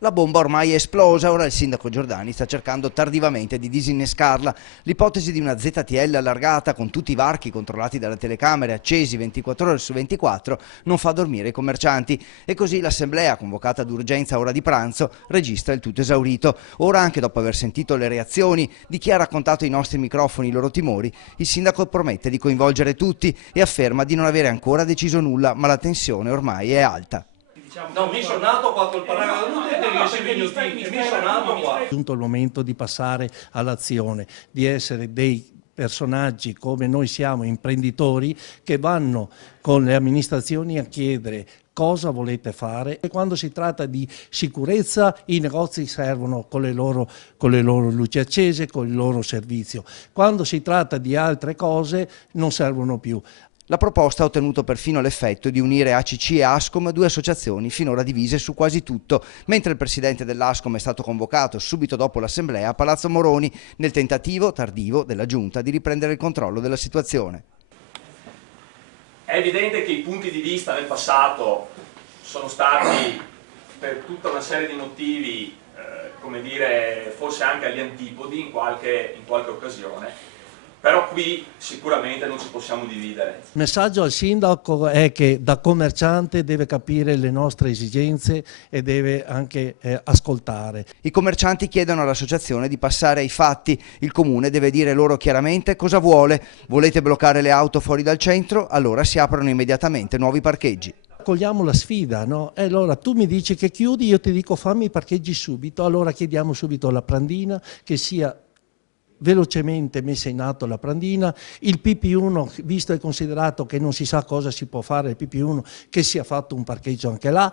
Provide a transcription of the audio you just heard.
La bomba ormai è esplosa, ora il sindaco Giordani sta cercando tardivamente di disinnescarla. L'ipotesi di una ZTL allargata con tutti i varchi controllati dalle telecamere accesi 24 ore su 24 non fa dormire i commercianti e così l'assemblea, convocata d'urgenza a ora di pranzo, registra il tutto esaurito. Ora, anche dopo aver sentito le reazioni di chi ha raccontato ai nostri microfoni i loro timori, il sindaco promette di coinvolgere tutti e afferma di non avere ancora deciso nulla, ma la tensione ormai è alta. No, mi sono nato qua col paracaduto e mi sono nato qua. È giunto il momento di passare all'azione, di essere dei personaggi come noi siamo, imprenditori, che vanno con le amministrazioni a chiedere cosa volete fare, e quando si tratta di sicurezza i negozi servono con le loro luci accese, con il loro servizio. Quando si tratta di altre cose non servono più. La proposta ha ottenuto perfino l'effetto di unire ACC e Ascom, due associazioni finora divise su quasi tutto, mentre il presidente dell'Ascom è stato convocato subito dopo l'assemblea a Palazzo Moroni nel tentativo tardivo della giunta di riprendere il controllo della situazione. È evidente che i punti di vista nel passato sono stati, per tutta una serie di motivi, come dire, forse anche agli antipodi in qualche occasione. Però qui sicuramente non ci possiamo dividere. Il messaggio al sindaco è che da commerciante deve capire le nostre esigenze e deve anche ascoltare. I commercianti chiedono all'associazione di passare ai fatti. Il comune deve dire loro chiaramente cosa vuole. Volete bloccare le auto fuori dal centro? Allora si aprono immediatamente nuovi parcheggi. Cogliamo la sfida, no? E allora tu mi dici che chiudi, io ti dico fammi i parcheggi subito, allora chiediamo subito la Prandina che sia velocemente messa in atto la Prandina, il PP1, visto e considerato che non si sa cosa si può fare il PP1, che sia fatto un parcheggio anche là,